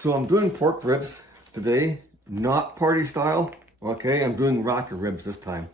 So I'm doing pork ribs today, not party style. Okay, I'm doing rack of ribs this time.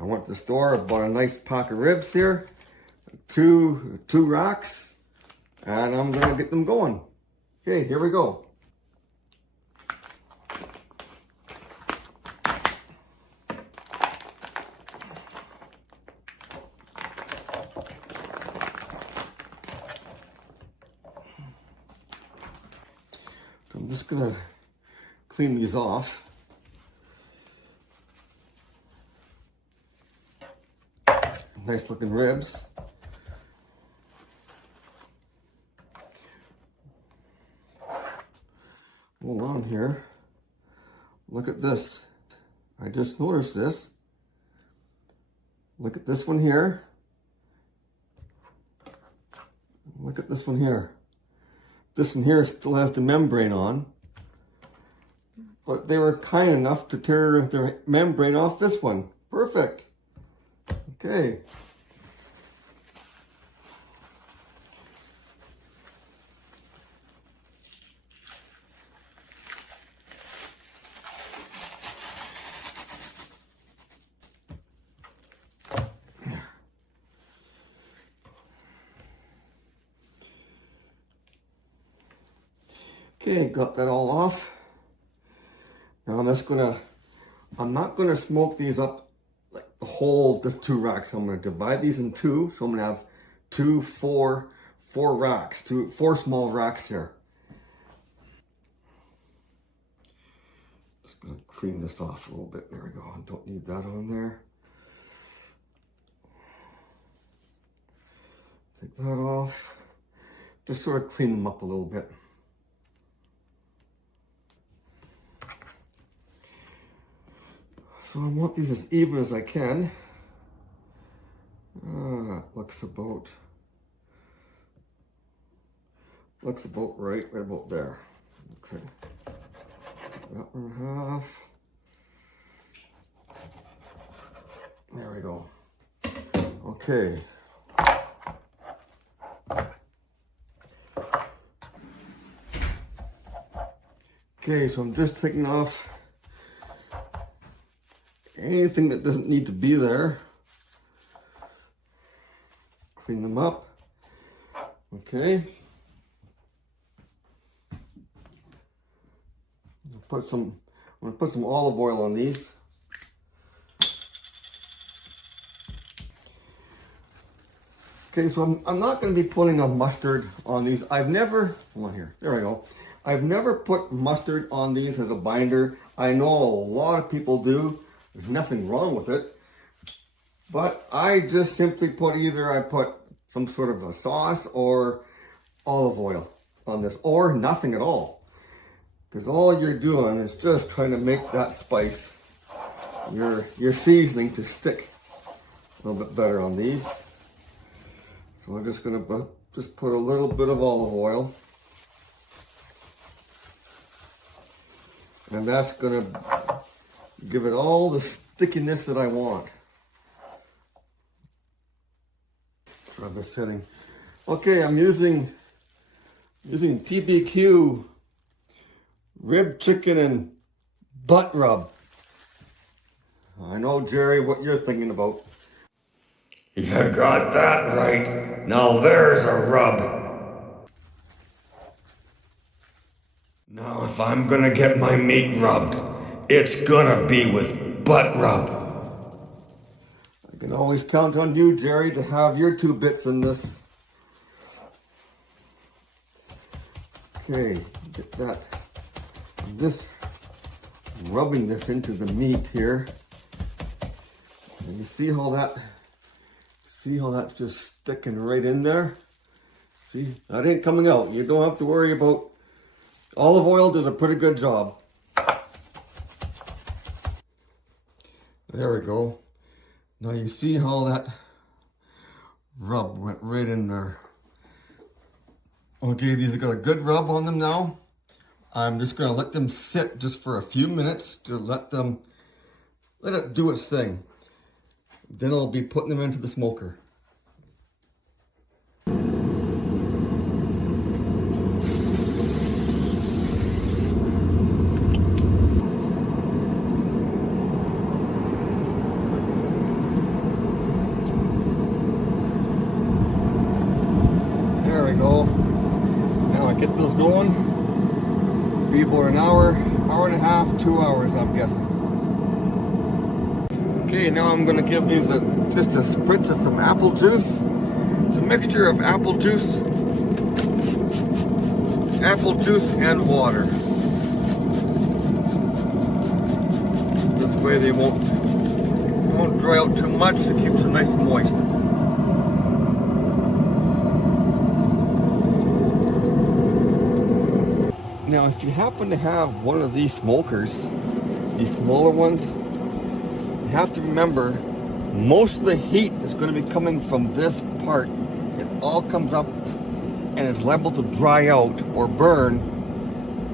I went to the store, bought a nice pack of ribs here, two racks, and I'm gonna get them going. Okay, here we go. I'm just gonna clean these off. Nice looking ribs. Hold on here. Look at this. I just noticed this. Look at this one here. Look at this one here. This one here still has the membrane on, but they were kind enough to tear the membrane off this one. Perfect. Okay. Okay, got that all off. Now I'm not gonna smoke these up like the two racks. I'm gonna divide these in two. So I'm gonna have four racks, four small racks here. Just gonna clean this off a little bit. There we go. I don't need that on there. Take that off. Just sort of clean them up a little bit. So I want these as even as I can. Looks about right about there. Okay. That one half. There we go. Okay. Okay, so I'm just taking off anything that doesn't need to be there. Clean them up. Okay. I'm gonna put some olive oil on these. Okay, so I'm not going to be putting a mustard on these. Hold on here. There we go. I've never put mustard on these as a binder. I know a lot of people do. There's nothing wrong with it, but I just simply I put some sort of a sauce or olive oil on this, or nothing at all, because all you're doing is just trying to make that spice, your seasoning, to stick a little bit better on these. So I'm just gonna just put a little bit of olive oil, and that's gonna give it all the stickiness that I want. Try this setting. Okay, I'm using TBQ rib chicken and butt rub. I know, Jerry, what you're thinking about. You got that right. Now there's a rub. Now if I'm gonna get my meat rubbed, it's gonna be with butt rub. I can always count on you, Jerry, to have your 2 bits in this. Okay, get that. I'm just rubbing this into the meat here. And you see how that's just sticking right in there? See, that ain't coming out. You don't have to worry about. Olive oil does a pretty good job. There we go. Now you see how that rub went right in there. Okay, these have got a good rub on them now. I'm just gonna let them sit just for a few minutes to let it do its thing. Then I'll be putting them into the smoker. and a half, 2 hours, I'm guessing. Okay, now I'm gonna give these just a spritz of some apple juice. It's a mixture of apple juice and water. This way they won't dry out too much. It keeps it nice and moist. Now, if you happen to have one of these smokers, these smaller ones, you have to remember most of the heat is going to be coming from this part. It all comes up and is liable to dry out or burn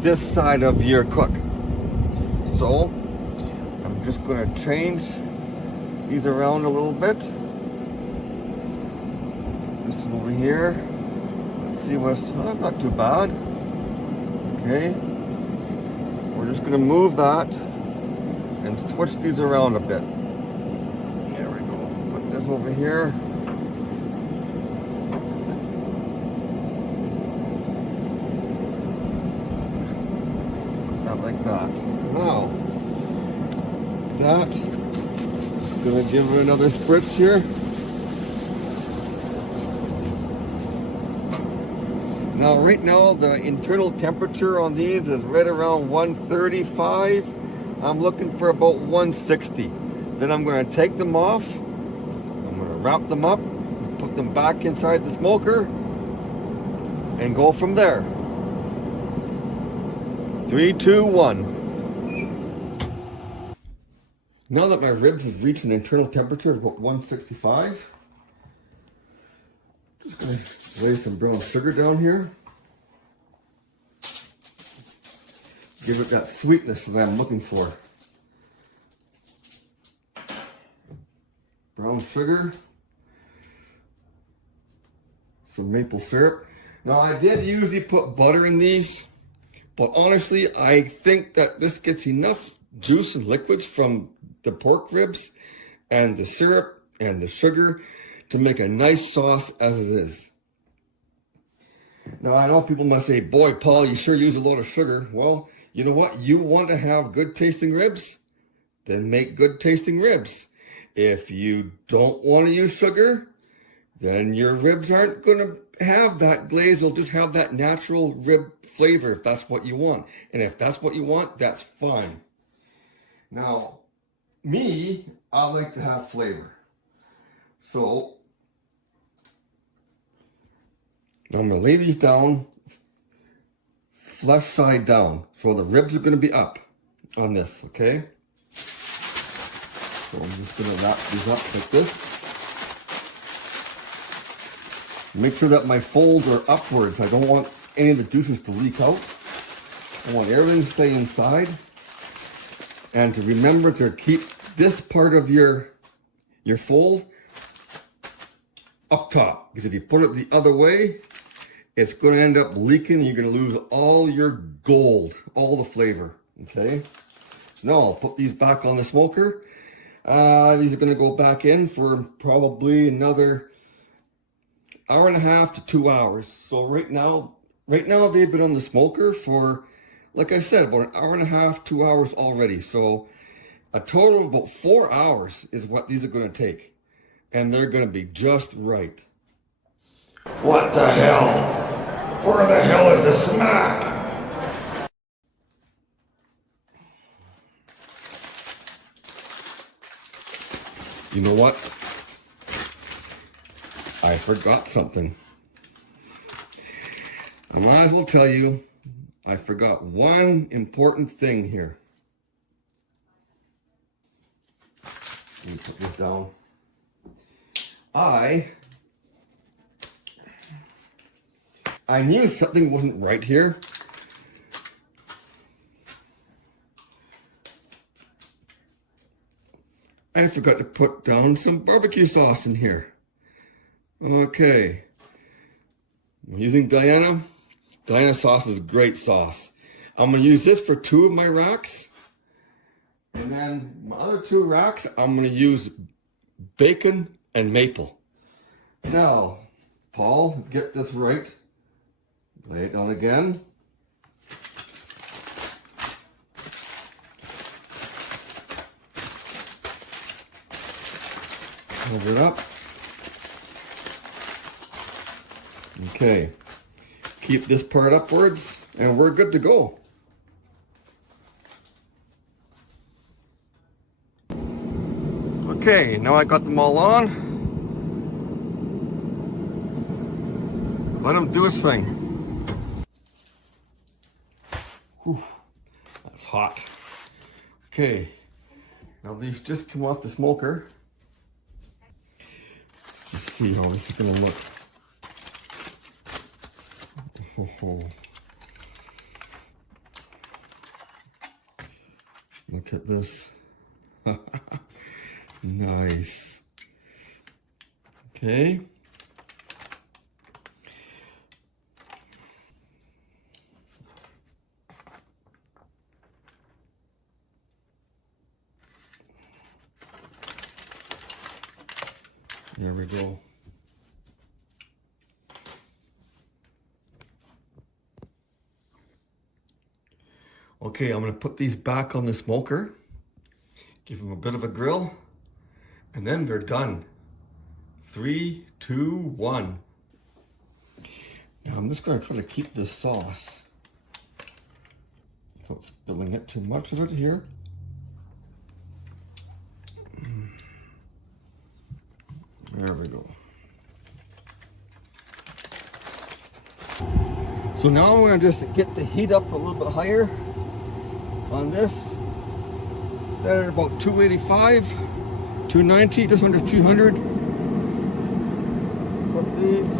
this side of your cook. So I'm just going to change these around a little bit. This one over here. Let's see what's, oh, that's not too bad. Okay. We're just going to move that and switch these around a bit. There we go. Put this over here. Put that like that. Now, that is going to give it another spritz here. Now, right now, the internal temperature on these is right around 135. I'm looking for about 160. Then I'm going to take them off. I'm going to wrap them up, put them back inside the smoker, and go from there. 3, 2, 1. Now that my ribs have reached an internal temperature of about 165, just going to lay some brown sugar down here. Give it that sweetness that I'm looking for. Brown sugar. Some maple syrup. Now, I did usually put butter in these, but honestly, I think that this gets enough juice and liquids from the pork ribs and the syrup and the sugar to make a nice sauce as it is. Now, I know people must say, boy, Paul, you sure use a lot of sugar. Well, you know what? You want to have good tasting ribs? Then make good tasting ribs. If you don't want to use sugar, then your ribs aren't going to have that glaze. They'll just have that natural rib flavor if that's what you want. And if that's what you want, that's fine. Now, me, I like to have flavor. So, I'm going to lay these down flesh side down. So the ribs are going to be up on this, okay? So I'm just going to wrap these up like this. Make sure that my folds are upwards. I don't want any of the juices to leak out. I want everything to stay inside. And to remember to keep this part of your fold up top. Because if you put it the other way, it's going to end up leaking. You're going to lose all your gold, all the flavor, okay? So now I'll put these back on the smoker. These are going to go back in for probably another hour and a half to 2 hours. So right now they've been on the smoker for, like I said, about an hour and a half, 2 hours already. So a total of about 4 hours is what these are going to take. And they're going to be just right. What the hell? Where the hell is the smack? You know what? I forgot something. I might as well tell you, I forgot one important thing here. Let me put this down. I knew something wasn't right here. I forgot to put down some barbecue sauce in here. Okay. I'm using Diana. Diana sauce is great sauce. I'm going to use this for 2 of my racks. And then my other 2 racks, I'm going to use bacon and maple. Now, Paul, get this right. Lay it down again. Hold it up. Okay. Keep this part upwards and we're good to go. Okay, now I got them all on. Let him do his thing. Whew, that's hot. Okay, now these just come off the smoker. Let's see how this is gonna look. Oh. Look at this. Nice. Okay. There we go. Okay, I'm going to put these back on the smoker, give them a bit of a grill, and then they're done. 3, 2, 1. Now I'm just going to try to keep this sauce without spilling it too much of it here. There we go. So now I'm going to just get the heat up a little bit higher on this. Set it at about 285, 290, just under 300. Put these.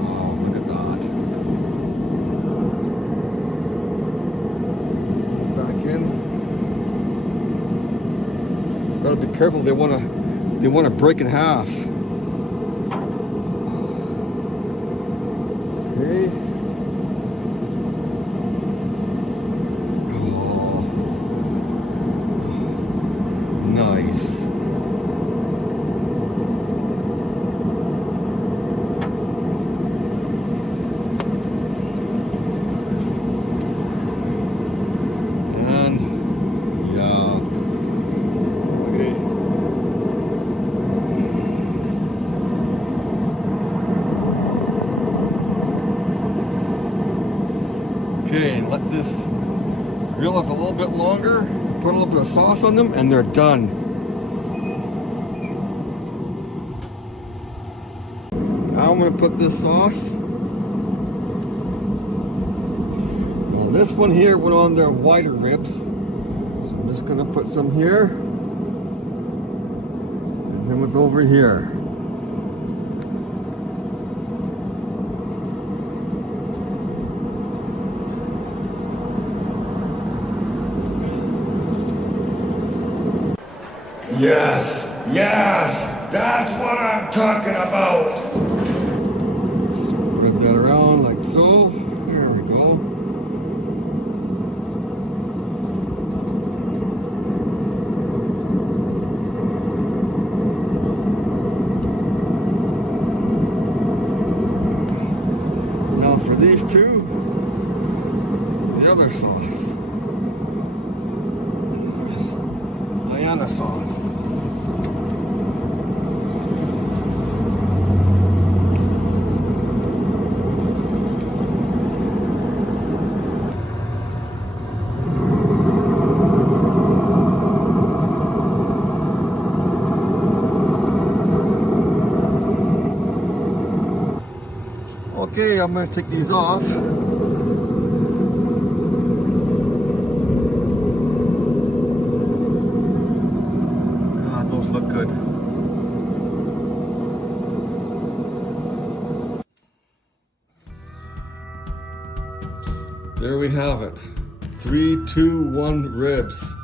Oh, look at that. Back in. Gotta be careful. They want to break in half. Okay. Oh, nice. And yeah. Okay. Okay, and let this grill up a little bit longer, put a little bit of sauce on them, and they're done. Now I'm going to put this sauce. Now this one here went on their wider ribs, so I'm just going to put some here, and then what's over here. Yes, that's what I'm talking about. Spread that around like so. There we go. Now for these two, the other sauce. Diana sauce. Okay, I'm going to take these off. God, those look good. There we have it. 3, 2, 1 ribs.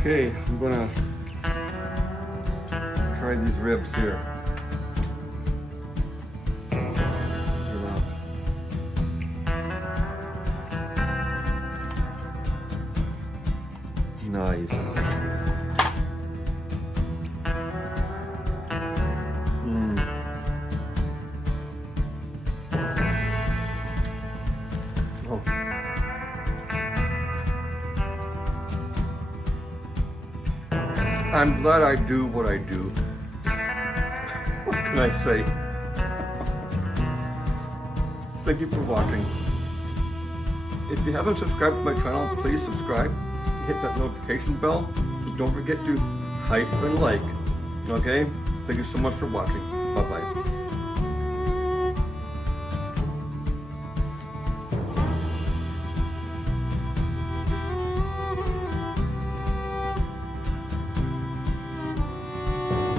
Okay, I'm gonna try these ribs here. Nice. I'm glad I do what I do. What can I say? Thank you for watching. If you haven't subscribed to my channel, please subscribe. Hit that notification bell. And don't forget to hype and like. Okay? Thank you so much for watching. Bye-bye.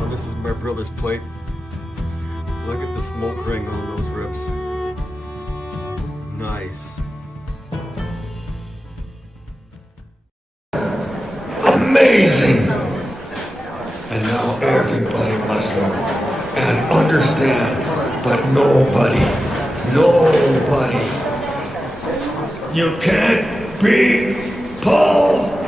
This is my brother's plate. Look at the smoke ring on those ribs. Nice. Amazing! And now everybody must know and understand, but nobody, you can't beat Paul's